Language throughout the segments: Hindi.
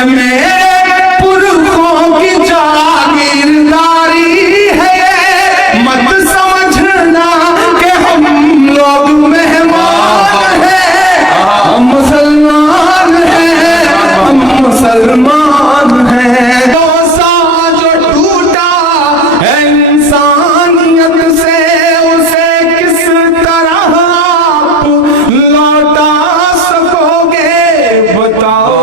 कि मेरे पुरखों की जागीरदारी है, मत समझना कि हम लोग मेहमान हैं, हम मुसलमान हैं, हम मुसलमान हैं। भरोसा जो टूटा है इंसानियत से, उसे किस तरह आप लौटा सकोगे? बताओ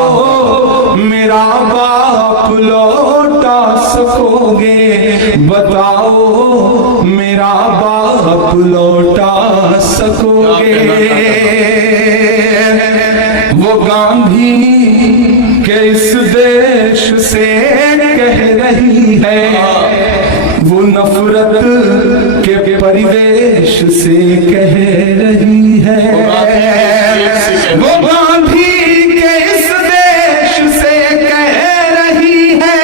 मेरा बाप लौटा सकोगे? बताओ मेरा बाप लौटा सकोगे? वो गांधी के इस देश से कह रही है, वो नफरत के परिवेश से कह रही है। वो गांधी के इस देश से कह रही है,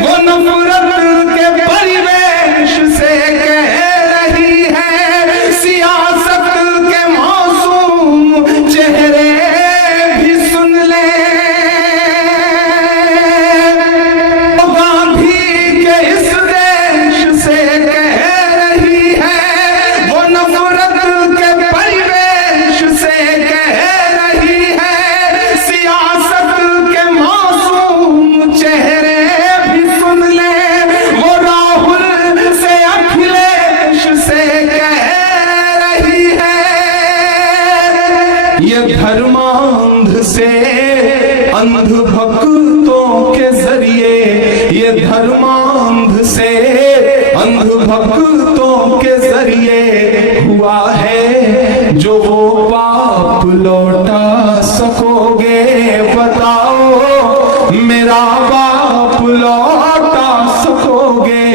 वो नफरत के परिवेश से कह रही है। सियासत के मासूम चेहरे भी सुन ले, वो गांधी के इस देश से कह रही है, वो नफरत के परिवेश से कह रही है। सियासत के मासूम चेहरे भी सुन ले, वो राहुल से अखिलेश से कह रही है। ये धर्मांध से अंध भक्तों के जरिए, ये धर्मांध से अंध भक्तों के जरिए हुआ है जो वो पाप लौटा सकोगे? बताओ मेरा बाप लौटा सकोगे?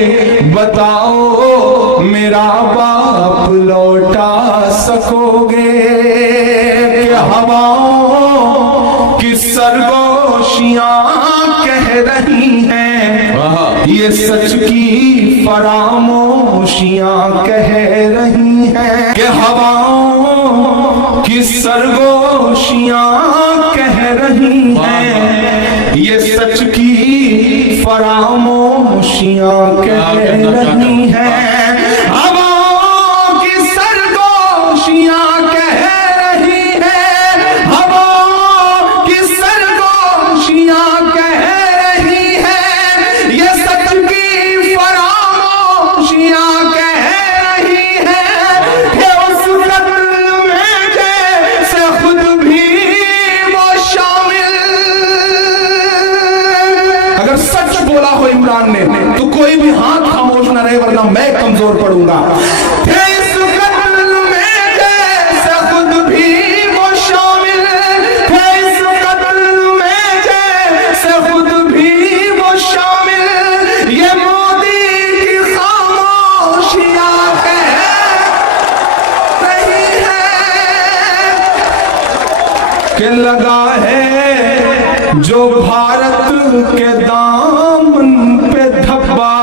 बताओ मेरा बाप लौटा सकोगे? कि हवाओं की सरगोशियां कह रही हैं, ये सच की फरामोशियां कह रही हैं। कि हवाओं की सरगोशियां कह रही हैं, ये सच की फरामोशियां कह रही हैं। हवाओं की सरगोशियां कह रही हैं, हवाओं की सरगोशियां कह रही हैं, ये सच की फरामोशियां कह रही हैं। कि उस कत्ल में जैसे खुद भी वो शामिल। अगर सच बोला हो इमरान ने तो कोई भी हाथ खामोश न रहे, वरना मैं कमजोर पड़ूंगा। इस कत्ल में जैसे खुद भी वो शामिल, इस कत्ल में जैसे खुद भी वो शामिल। ये मोदी की खामोशियां कह रही है कि लगा है जो भारत के दामन पे धब्बा,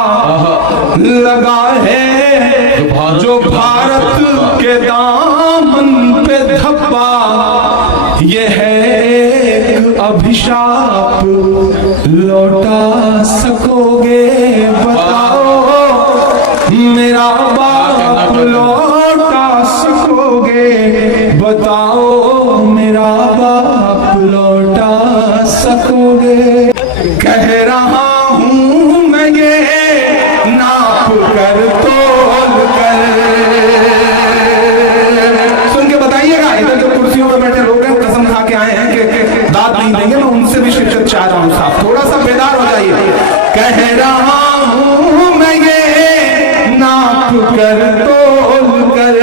लगा है जो भारत के दामन पे धब्बा। ये है एक अभिशाप, लौटा सकोगे? बताओ मेरा बाप लौटा सकोगे? बताओ मेरा बाप लौटा सकोगे? कह रहा हूं मैं ये नाप कर तोल कर। सुन के बताइएगा, इधर जो कुर्सियों में बैठे लोग हैं कसम खा के आए हैं कि दाद नहीं देंगे, मैं उनसे भी शिक्षक चाह रहा हूं साहब, थोड़ा सा बेदार हो जाइए। कह रहा हूं मैं ये नाप कर तोल कर,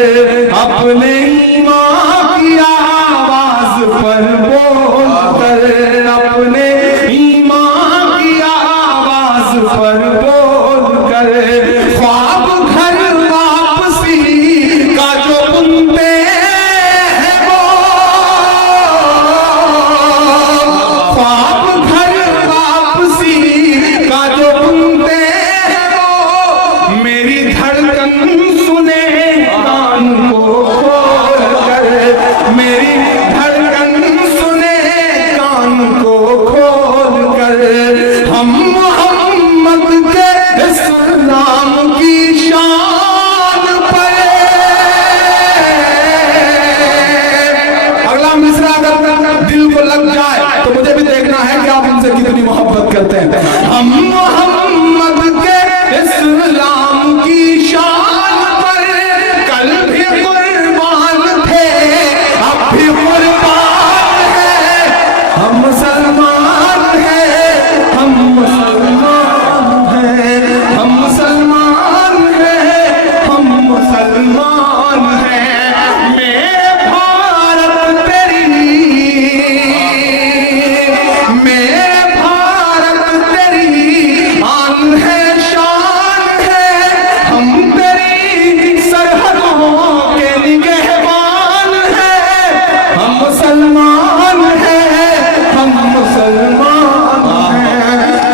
अपने ईमान की आवाज पर बोल कर, अपने ईमान की आवाज पर बोल कर। ख्वाब घर वापसी का जो बुनते हैं वो, ख्वाब घर वापसी का जो बुनते हैं वो, मेरी धड़कन सुने कान को खोल कर, मेरी धड़कन सुने कान को खोल कहते हैं हम मोहम्मद के इस्लाम की शान पर कल भी कुर्बान थे, अब भी कुर्बान है। हम मुसलमान हैं, हम मुसलमान हैं, हम मुसलमान हैं, हम मुसलमान हैं। मेरे भारत तेरी, मेरे भारत तेरी आन है, शान है। हम तेरी सरहदों के निगहबान हैं। हम मुसलमान हैं, हम मुसलमान हैं,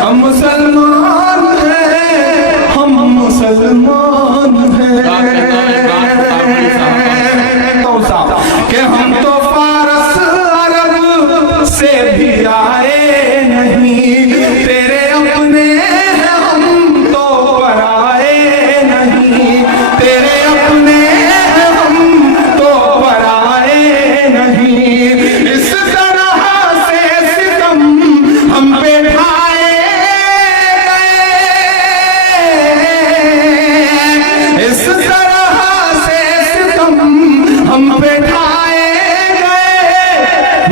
हम मुसलमान हैं, हम मुसलमान हैं। कि हम तो फारस अरब से भी आए नहीं, तेरे अपने हैं हम तो पराए नहीं, तेरे अपने हैं हम तो पराए नहीं। इस तरह से सितम हम पे ढाए गए, इस तरह से सितम हम पे ढाए गए।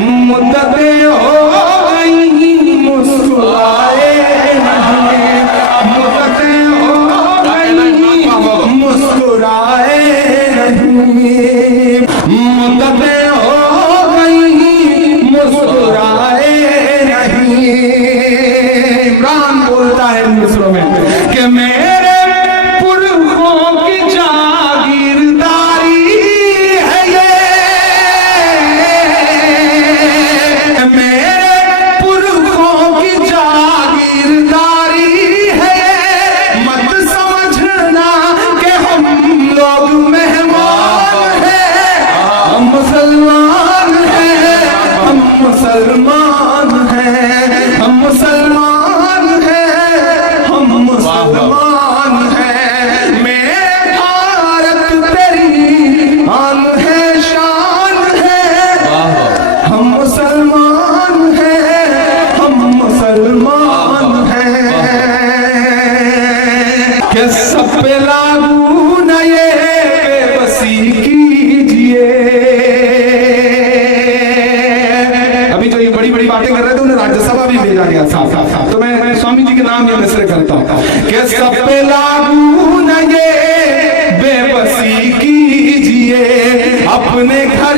मुद्दतें हो गई मुस्कुराए नहीं, मुद्दतें हो गई मुस्कुराए नहीं, मुद्दतें हो गई मुस्कुराए नहीं। इमरान बोलता है मिस्रों में कि मेरे पुरखों की जागीरदारी है ये, मेरे पुरखों की जागीरदारी है ये। मत समझना कि हम लोग मेहमान हैं, हम मुसलमान हैं, हम मुसलमान हैं, हम मुसलमान हैं, हम मुसलमान हैं। मेरे भारत तेरी आन है, शान है। हम मुसलमान हैं, हम मुसलमान हैं। कि सब पे लागू न ये बेबसी कीजिए। अभी जो ये बड़ी बड़ी बातें कर रहे थे उन्हें राज्यसभा भी भेजा गया था, तो मैं स्वामी जी के नाम ये मिसरे करता हूँ कि सब पे लागू न ये बेबसी कीजिए, अपने घर